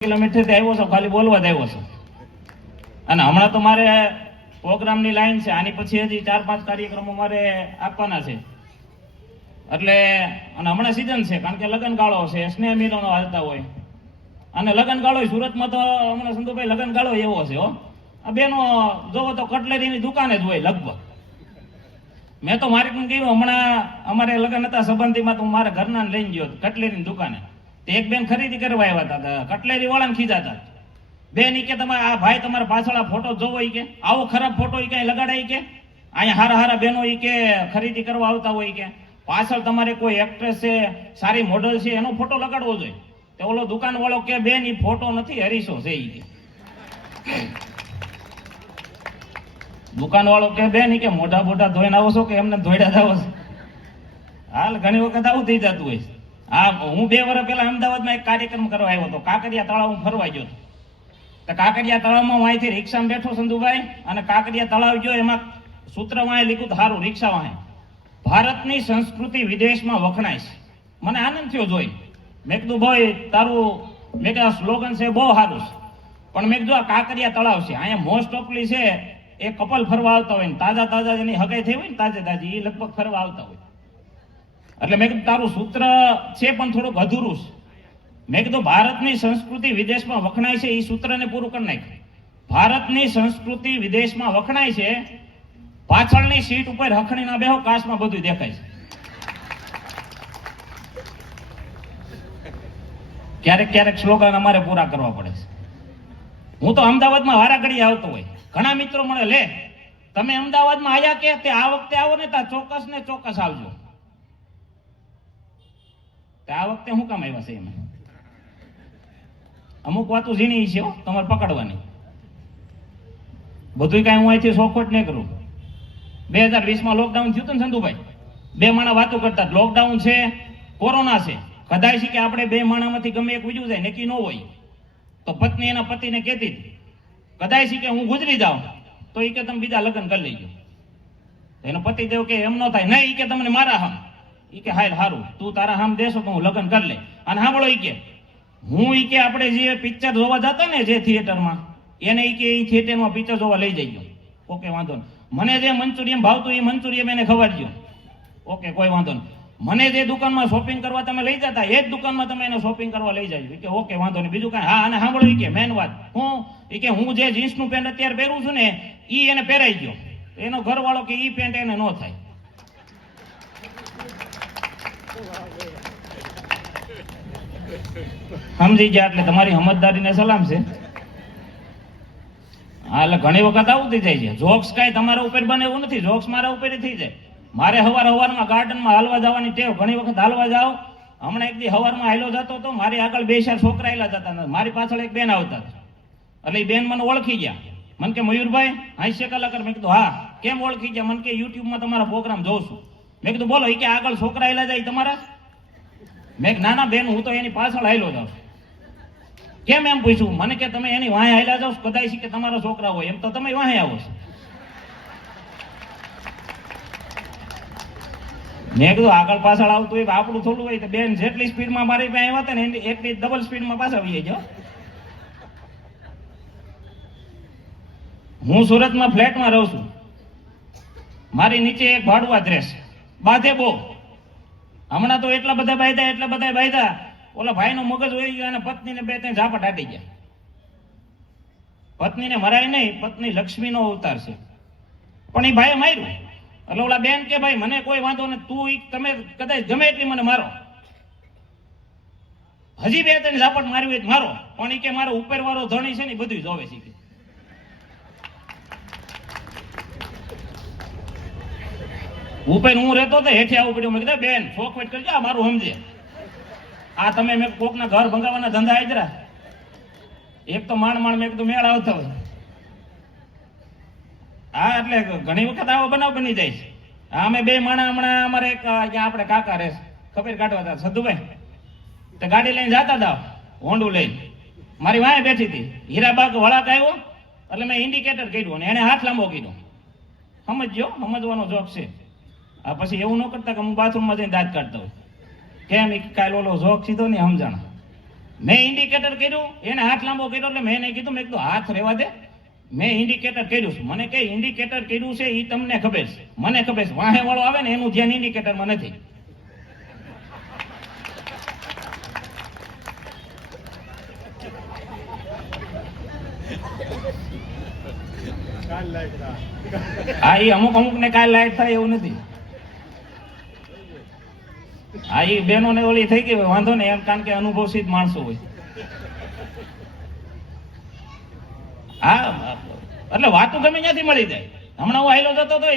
Kilometre થી આવ્યો છો, ખાલી બોલવા જ આવ્યો છો. અને હમણાં તો મારે પ્રોગ્રામની લાઈન છે, આની પછી હજી 4-5 કાર્યક્રમો મારે આપવાના છે. એટલે અને હમણાં સિઝન છે, કારણ કે લગ્ન ગાળો છે, સ્નેહ મિલનો હાલતા હોય. અને લગ્ન ગાળો સુરતમાં તો હમણાં સંધુભાઈ લગ્ન ગાળો એવો છે હો. આ બેનો જોવો તો કટલેરીની દુકાને જ હોય લગભગ. મેં તો મારી પણ કહ્યું, હમણાં અમારે લગ્ન હતા સંબંધીમાં, તો મારા ઘરના લઈને ગયો કટલેરીની દુકાને. એક બેન ખરીદી કરવા આવ્યા હતા, કટલેરી વાળાને ખીજાતા. બેન ઈ કે તમારે આ ભાઈ તમારા પાછળ આ ફોટો જોવો, ઈ કે આવો ખરાબ ફોટો ઈ કઈ લગાડાય, કે અહીંયા હારા હારા બેનો ઈ કે ખરીદી કરવા આવતા હોય, કે પાછળ તમારે કોઈ એક્ટ્રેસ છે, સારી મોડલ છે, એનો ફોટો લગાડવો જોઈએ. તો ઓલો દુકાન વાળો કે બેન ઈ ફોટો નથી, હરીશો છે ઈ કે. દુકાન વાળો કે બેન ઈ કે મોઢા મોઢા ધોઈને આવો છો કે એમને ધોઈડા જ આવો છો? હાલ ઘણી વખત આવું થઈ જતું હોય. હા, હું 2 વર્ષ પહેલા અમદાવાદમાં એક કાર્યક્રમ કરવા આવ્યો હતો. કાંકરિયા તળાવ ફરવા ગયો હતો. તો કાંકરિયા તળાવમાં હું અહીંથી રિક્ષામાં બેઠો સંધુભાઈ, અને કાંકરિયા તળાવ ગયો, એમાં સૂત્ર વાંહે લીધું સારું રિક્ષા વાંહે, ભારતની સંસ્કૃતિ વિદેશમાં વખણાય છે. મને આનંદ થયો જોઈ. મેં કીધું ભાઈ તારું, મેં કીધું સ્લોગન છે બહુ સારું છે, પણ મેં કીધું આ કાંકરિયા તળાવ છે, અહીંયા મોસ્ટ ઓફલી છે એ કપલ ફરવા આવતા હોય ને તાજા તાજા જેની હગાઈ થઈ હોય ને તાજે તાજી, એ લગભગ ફરવા આવતા હોય. એટલે મેં કીધું તારું સૂત્ર છે પણ થોડુંક અધૂરું છે. મેં કીધું ભારતની સંસ્કૃતિ વિદેશમાં વખણાય છે, એ સૂત્રને પૂરું કરી નાખ્યું. ભારતની સંસ્કૃતિ વિદેશમાં વખણાય છે, પાછળની સીટ ઉપર હખણી ના બેહો, કાશમાં બધું દેખાય છે. ક્યારેક ક્યારેક સ્લોગન અમારે પૂરા કરવા પડે છે. હું તો અમદાવાદમાં વારા ઘડી આવતો હોય, ઘણા મિત્રો મળે, લે તમે અમદાવાદમાં આવ્યા કે તે આ વખતે આવો ને તા ચોક્કસ ને ચોક્કસ આવજો. આ વખતે શું કામ આવ્યા છે? એમાં અમુક વાતો ઝીણી છે તમારે પકડવાની. બધું કઈ હું અહીંથી શોખવટ નહીં કરું. 2020માં લોકડાઉન થયું હતું ને સંધુભાઈ, 2 માણા વાતો કરતા, લોકડાઉન છે, કોરોના છે, કદાચ કે આપણે 2 માણામાંથી ગમે એક ઉજવું જાય નક્કી ન હોય. તો પત્ની એના પતિને કહેતી હતી, કદાચ કે હું ગુજરી જાઉં તો એ કે તમે બીજા લગ્ન કરી લેજો. એનો પતિ દેવ કે એમ ન થાય, નહીં કે તમને મારા હમ, ઈ કે હાય હારું તું તારા હામ દેશો તો હું લગ્ન કરી લે. અને સાંભળો, ઈ કે હું ઈ કે આપણે જે પિક્ચર જોવા જતા ને જે થિયેટરમાં, એને ઈ કે એ થિયેટરમાં પિક્ચર જોવા લઈ જઈજો. ઓકે વાંધો નહીં. મને જે મંચુરિયમ ભાવતું એ મંચુરિયમ એને ખવડાવજો. ઓકે કોઈ વાંધો નહીં. મને જે દુકાનમાં શોપિંગ કરવા તમે લઈ જતા એ જ દુકાનમાં તમે એને શોપિંગ કરવા લઈ જજો. ઈ કે ઓકે વાંધો નહીં. બીજું કાંઈ? હા. અને સાંભળો, ઈ કે મેન વાત હું, ઈ કે હું જે જીન્સનું પેન્ટ અત્યારે પહેરું છું ને ઈ એને પહેરાઈ ગયો. એનો ઘરવાળો કે ઈ પેન્ટ એને ન થાય. સમજી ગયા? એટલે તમારી સમજદારીને સલામ છે. હા, એટલે ઘણી વખત આવું થઈ જાય છે. જોક્સ કાંઈ તમારા ઉપર બને એવું નથી, જોક્સ મારા ઉપર થઈ જાય. મારે સવારમાં ગાર્ડનમાં હાલવા જવાની ટેવ, ઘણી વખત હાલવા જાવ. હમણાં એક દી સવારમાં હાલ્યો જતો હતો, મારી આગળ 2-4 છોકરા હાલ્યા જતા હતા, મારી પાછળ એક બેન આવતા હતા. એટલે એ બેન મને ઓળખી ગયા. મને કે મયુરભાઈ હાસ્ય કલાકાર? મેં કીધું હા. કેમ ઓળખી ગયા? મને કે યુટ્યુબમાં તમારા પ્રોગ્રામ જોઉં છું. મેં કીધું બોલો. એ કે આગળ છોકરા હાલ્યા જાય તમારા? મેં ના ના બેન, હું તો એની પાછળ હાલ્યો જાઉં. કેમ એમ પૂછ્યું? મને કે તમે એની વાહે હાલ્યા જાવ, કદાચ કે તમારા છોકરા હોય એમ તો તમે વાહે આવો છો. મેં કીધું આગળ પાછળ આવતું હોય આપણું થોડું હોય. તો બેન જેટલી સ્પીડમાં મારી પાસે આવ્યા હતા ને એની એટલી ડબલ સ્પીડમાં પાછા આવી જાય. હું સુરતમાં ફ્લેટમાં રહું છું. મારી નીચે એક ભાડુઆત રહેશે, બાધે બહુ. હમણાં તો એટલા બધા બાંધ્યા, ઓલા ભાઈનું મગજ હોય ગયું અને પત્નીને 2-3 ઝાપટ આટી ગયા. પત્નીને મરાય નહીં, પત્ની લક્ષ્મીનો અવતાર છે, પણ એ ભાઈએ માર્યું. એટલે ઓલા બેન કે ભાઈ મને કોઈ વાંધો નથી, તું તમે કદાચ ગમે એટલી મને મારો, હજી 2-3 ઝાપટ મારી હોય મારો, પણ એ કે મારો ઉપર વાળો ધણી છે ને બધું જોવે છે. ઉપર હું રહેતો તો હેઠે આવવું પડ્યું. મેં કીધું બેન શોખવેટ કરજો, આ મારું સમજે. આ તમે મેં કોકના ઘર ભંગાવાના ધંધા આદરા, એક તો માણ મેં કીધું મેળ આવતો હોય. હા, એટલે ઘણી વખત આવો બનાવ બની જાય છે. અમે 2 માણા હમણાં અમારે એક ત્યાં આપણે કાકા રહે ખબર કાઢવા હતા સદુભાઈ, તો ગાડી લઈને જતા હતા, હોન્ડું લઈને. મારી વાંહે બેઠી હતી, હીરાબાગ વળાક આવ્યો એટલે મેં ઇન્ડિકેટર કર્યું અને એને હાથ લાંબો કર્યો. સમજજો, સમજવાનો જોક છે. આ પછી એવું ન કરતા કે હું બાથરૂમમાં જઈને દાંત કાઢતો હોય. કેમ? કાલે ઓલો જોક સીધો નહીં સમજાણા. મેં ઇન્ડિકેટર કર્યું, એને હાથ લાંબો કર્યો એટલે મેં એને કીધું, મેં કીધું હાથ રહેવા દે, મેં ઇન્ડિકેટર કર્યું છે. મને કે ઇન્ડિકેટર કર્યું છે એ તમને ખબર છે, મને ખબર છે. વાહે વાળો આવે ને એનું ધ્યાન ઇન્ડિકેટરમાં નથી. હા, એ અમુક ને કાલ લાઈટ થાય એવું નથી. હા, એ બેનો ને ઓલી થઈ ગઈ હોય વાંધો ને એમ, કારણ કે અનુભવસિદ્ધ માણસો હોય. હા, એટલે વાતું ગમે ત્યાંથી મળી જાય. હમણાં હું આયલો જતો હતો